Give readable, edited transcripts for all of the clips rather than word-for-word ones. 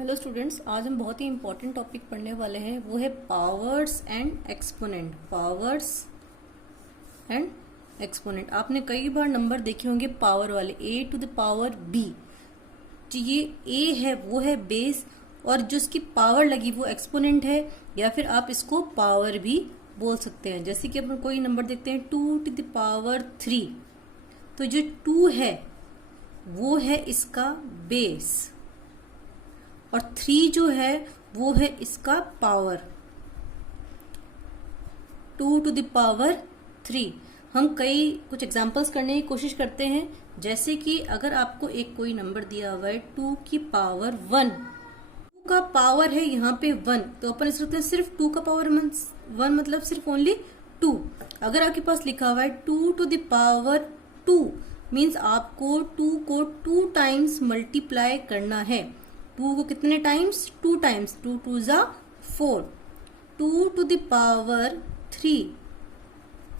Hello students, आज हम बहुत ही इम्पोर्टेंट टॉपिक पढ़ने वाले हैं। वो है powers and exponent. Powers and exponent. आपने कई बार नंबर देखे होंगे पावर वाले, a to the power b। जो ये a है वो है बेस, और जो इसकी पावर लगी वो एक्सपोनेंट है, या फिर आप इसको पावर भी बोल सकते हैं। जैसे कि अपन कोई नंबर देखते हैं 2 टू द पावर 3, तो जो 2 है वो है इसका बेस, और 3 जो है वो है इसका पावर। 2 to the power 3। हम कुछ एग्जांपल्स करने की कोशिश करते हैं। जैसे कि अगर आपको एक कोई नंबर दिया हुआ है 2 की पावर 1, 2 का पावर है यहाँ पे 1, तो अपन इस हैं सिर्फ 2 का पावर 1 मतलब सिर्फ ओनली 2। अगर आपके पास लिखा हुआ है 2 टू द पावर 2 मीन्स आपको 2 को 2 टाइम्स मल्टीप्लाई करना है। 2 को कितने टाइम्स? 2 टाइम्स। 2 टू ज़ा 4। 2 टू द पावर 3।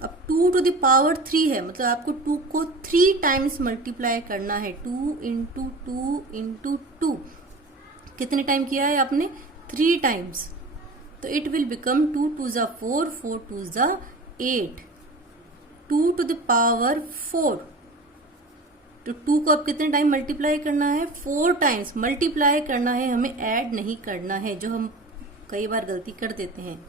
अब 2 टू द पावर 3 है, मतलब आपको 2 को 3 टाइम्स मल्टीप्लाई करना है। 2 इंटू 2 इंटू 2। कितने टाइम किया है आपने? 3 टाइम्स। तो इट विल बिकम 2 टू ज़ा 4, 4 टू ज़ा 8। 2 टू द पावर 4, तो 2 को अब कितने टाइम मल्टीप्लाई करना है? 4 टाइम्स मल्टीप्लाई करना है, हमें ऐड नहीं करना है, जो हम कई बार गलती कर देते हैं।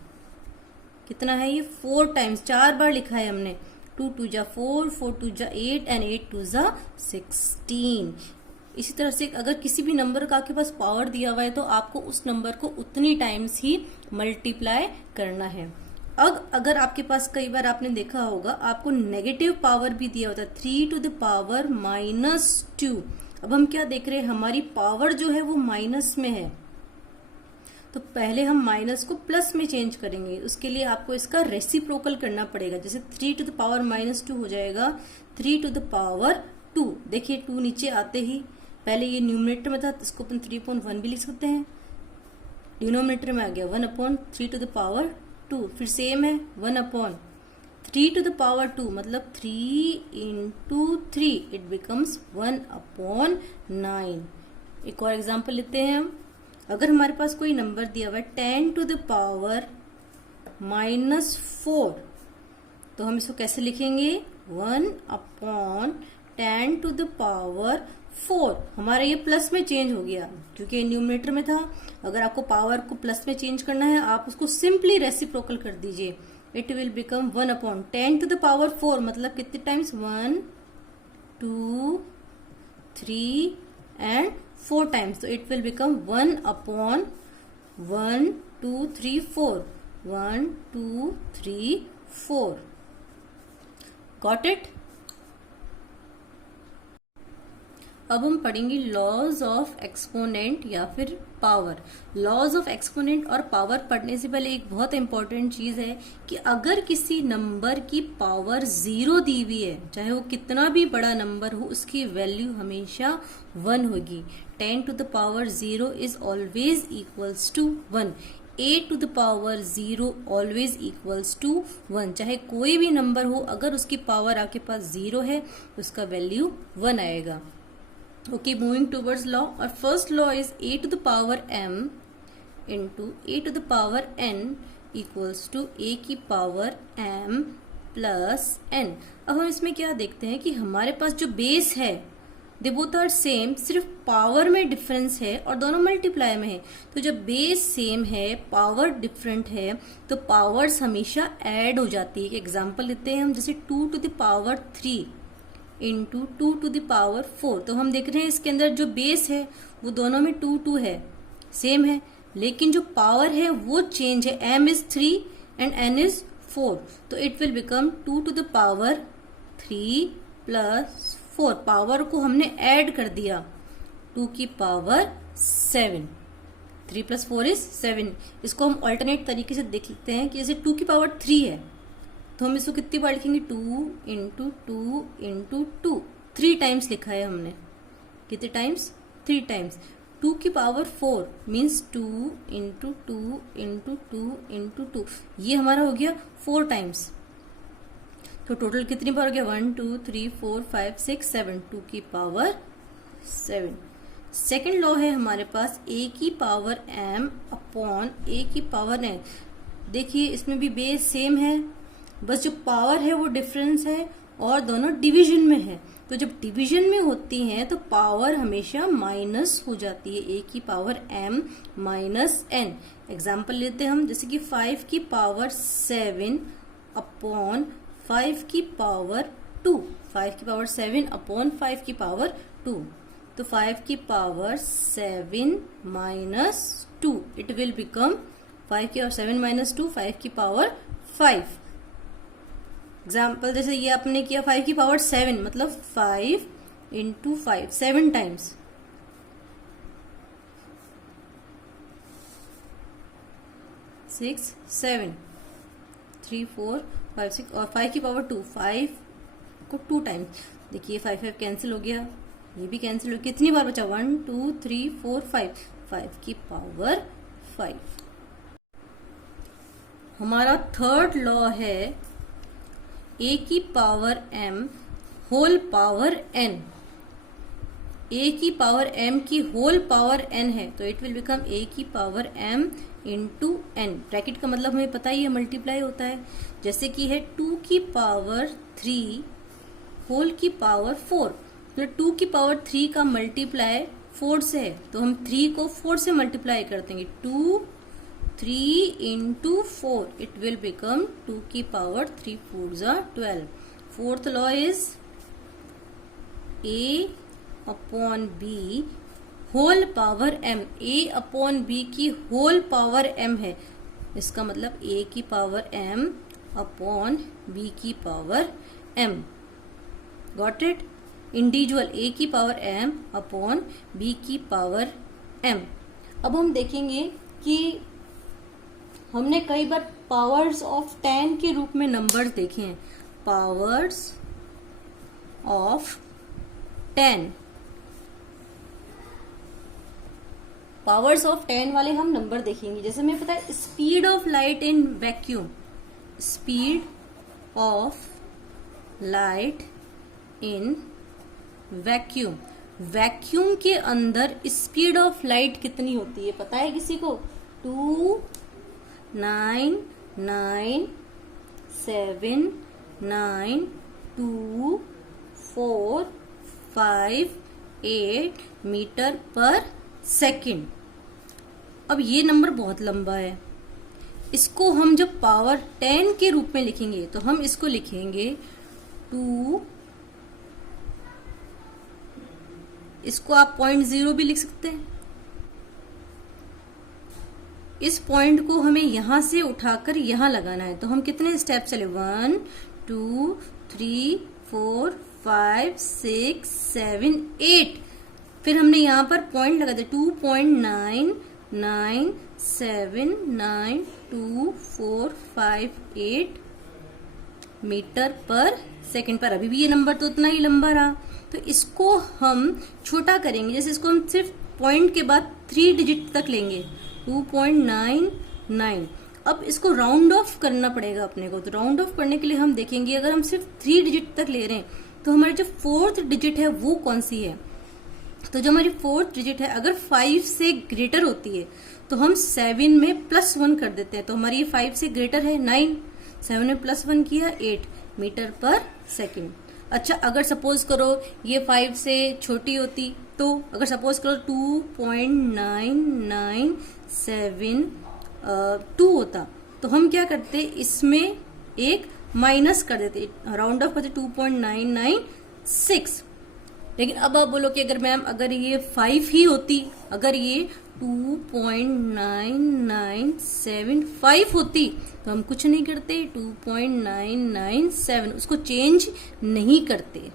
कितना है ये? 4 टाइम्स, 4 बार लिखा है हमने। 2 टू जा 4, 4 टू जा 8 एंड 8 टू जा 16। इसी तरह से अगर किसी भी नंबर का आपके पास पावर दिया हुआ है तो आपको उस नंबर को उतनी टाइम्स ही मल्टीप्लाई करना है। अब अगर आपके पास कई बार आपने देखा होगा आपको नेगेटिव पावर भी दिया होता है, 3 टू द पावर -2। अब हम क्या देख रहे हैं? हमारी पावर जो है वो माइनस में है, तो पहले हम माइनस को प्लस में चेंज करेंगे। उसके लिए आपको इसका रेसिप्रोकल करना पड़ेगा। जैसे 3 टू द पावर -2 हो जाएगा 3 टू द पावर 2। देखिए 2 नीचे आते ही पहले ये न्यूमरेटर में था, इसको अपन 3/1 भी लिख सकते हैं। डिनोमिनेटर में आ गया 1/3 टू द पावर 2। फिर सेम है 1/3 टू द पावर 2, मतलब 3 इंटू 3 इट बिकम्स 1/9। एक और एग्जांपल लेते हैं हम। अगर हमारे पास कोई नंबर दिया हुआ है 10 टू द पावर -4, तो हम इसको कैसे लिखेंगे? 1/10 टू द पावर 4। हमारा ये प्लस में चेंज हो गया क्योंकि न्यूमरेटर में था। अगर आपको पावर को प्लस में चेंज करना है, आप उसको सिंपली रेसिप्रोकल कर दीजिए। It will become 1/10 to the power 4, मतलब कितने टाइम्स? 1 2 3 and 4 times. तो it will become 1/1 2 3 4। 1 2 3 4। Got it? अब हम पढ़ेंगे लॉज ऑफ एक्सपोनेंट या फिर पावर। लॉज ऑफ एक्सपोनेंट और पावर पढ़ने से पहले एक बहुत इंपॉर्टेंट चीज है कि अगर किसी नंबर की पावर 0 दी हुई है, चाहे वो कितना भी बड़ा नंबर हो, उसकी वैल्यू हमेशा 1 होगी। 10 to the power 0 is always equals to 1। 8 to the power 0 always equals to 1। चाहे कोई भी नंबर हो, अगर उसकी पावर आपके पास 0 है, उसका वैल्यू 1 आएगा। Okay, moving towards law. Our first law is a to the power m into a to the power n equals to a की पावर m प्लस n। अब हम इसमें क्या देखते हैं कि हमारे पास जो बेस है दे बोथ आर सेम, सिर्फ पावर में डिफरेंस है और दोनों मल्टीप्लाई में है। तो जब बेस सेम है, पावर डिफरेंट है, तो पावर्स हमेशा ऐड हो जाती है। एक एग्जाम्पल लेते हैं हम, जैसे 2 to the power 3 into 2 to the power 4। तो हम देख रहे हैं इसके अंदर जो बेस है वो दोनों में 2 2 है, सेम है, लेकिन जो पावर है वो चेंज है। m is 3 and n is 4, तो it will become 2 to the power 3 plus 4। Power को हमने ऐड कर दिया, 2 की पावर 7। 3 plus 4 is 7। इसको हम ऑल्टरनेट तरीके से देख लेते हैं कि जैसे 2 की पावर 3 है, तो हम इसको कितनी बार लिखेंगे? 2 इंटू 2 इंटू 2। 3 टाइम्स लिखा है हमने। कितने टाइम्स? 3 टाइम्स। 2 की power 4 means 2 into 2 into 2 into 2। ये हमारा हो गया 4 टाइम्स। तो टोटल कितनी बार हो गया? 1 2 3 4 5 6 7। 2 की पावर 7। सेकंड लॉ है हमारे पास a की पावर m अपॉन a की पावर n। देखिए इसमें भी बेस सेम है, बस जो पावर है वो डिफरेंस है और दोनों डिवीजन में है। तो जब डिवीजन में होती हैं तो पावर हमेशा माइनस हो जाती है, a की power m minus n। Example लेते हैं हम, जैसे कि 5 की पावर 7 अपॉन 5 की पावर 2, 5 की पावर 7 अपॉन 5 की पावर 2, तो 5 की power 7 minus 2, it will become 5 की पावर 7 माइनस 2, 5 की पावर 5। एग्जाम्पल जैसे ये आपने किया 5 की पावर 7 मतलब 5 इंटू 5, 7 टाइम्स, 6 7 3 4 5 6 और 5 की पावर 2, 5 को 2 टाइम्स। देखिए 5 5 कैंसिल हो गया, ये भी कैंसिल हो गया, कितनी बार बचा 1 2 3 4 5, 5 की पावर 5। हमारा थर्ड लॉ है a की power m whole power n। a की पावर m की होल पावर n है तो इट विल बिकम a की power m into n। Bracket का मतलब हमें पता ही है मल्टीप्लाई होता है। जैसे कि है 2 की पावर 3 होल की पावर 4, मतलब 2 की पावर 3 का मल्टीप्लाई 4 से है तो हम 3 को 4 से मल्टीप्लाई कर देंगे, 2 3 इंटू 4, इट विल बिकम 2 की power 3 4 12। Fourth law is a upon b whole power m। a upon b की होल पावर m है, इसका मतलब a की पावर m अपॉन b की power m। Got it? Individual a की power m upon b की power m। अब हम देखेंगे कि हमने कई बार पावर्स ऑफ 10 के रूप में नंबर्स देखे हैं। पावर्स ऑफ 10, पावर्स ऑफ 10 वाले हम नंबर देखेंगे। जैसे हमें पता है speed of light in vacuum, speed of light in vacuum, vacuum के अंदर स्पीड ऑफ लाइट कितनी होती है पता है किसी को? 2 9 9 7 9 2 4 5 8 मीटर पर सेकेंड। अब ये नंबर बहुत लंबा है, इसको हम जब पावर 10 के रूप में लिखेंगे तो हम इसको लिखेंगे 2, इसको आप 0.0 भी लिख सकते हैं। इस पॉइंट को हमें यहां से उठाकर यहां लगाना है तो हम कितने स्टेप चले? 1 2 3 4 5 6 7 8, फिर हमने यहाँ पर पॉइंट लगा दिया 2.99792458 मीटर पर सेकंड पर। अभी भी ये नंबर तो उतना ही लंबा रहा, तो इसको हम छोटा करेंगे। जैसे इसको हम सिर्फ पॉइंट के बाद 3 डिजिट तक लेंगे, 2.99। अब इसको राउंड ऑफ करना पड़ेगा अपने को, तो राउंड ऑफ करने के लिए हम देखेंगे अगर हम सिर्फ 3 डिजिट तक ले रहे हैं तो हमारी जो 4th डिजिट है वो कौन सी है। तो जो हमारी 4th डिजिट है अगर 5 से ग्रेटर होती है तो हम 7 में +1 कर देते हैं, तो हमारी ये 5 से ग्रेटर है 9, 7 में +1 किया 8 मीटर पर सेकंड। अच्छा अगर सपोज करो ये 5 से छोटी होती तो अगर सपोज करो 2.9972 होता तो हम क्या करते, इसमें एक माइनस कर देते, राउंड ऑफ करते 2.996। लेकिन अब आप बोलो कि अगर मैम अगर ये 5 ही होती, अगर ये 2.9975 होती तो हम कुछ नहीं करते, 2.997 उसको चेंज नहीं करते।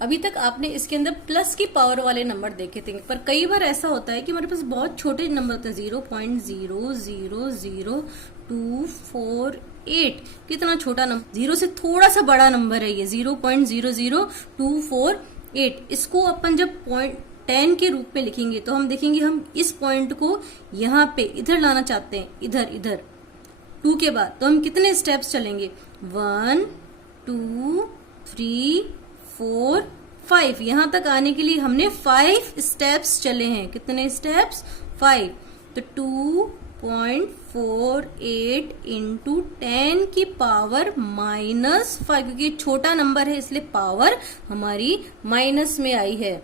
अभी तक आपने इसके अंदर प्लस की पावर वाले नंबर देखे थे, पर कई बार ऐसा होता है कि हमारे पास बहुत छोटे नंबर होते हैं, 0.0000248। कितना छोटा नंबर, 0 से थोड़ा सा बड़ा नंबर है ये, 0.00248। इसको अपन जब 10 के रूप में लिखेंगे तो हम देखेंगे हम इस पॉइंट को यहाँ पे इधर लाना चाहते हैं, इधर 2 के बाद, तो हम कितने स्टेप्स चलेंगे, 1 2 3 4 5, यहां तक आने के लिए हमने 5 स्टेप्स चले हैं। कितने स्टेप्स? 5। तो 2.48 इंटू 10 की पावर -5, क्योंकि ये छोटा नंबर है इसलिए पावर हमारी माइनस में आई है।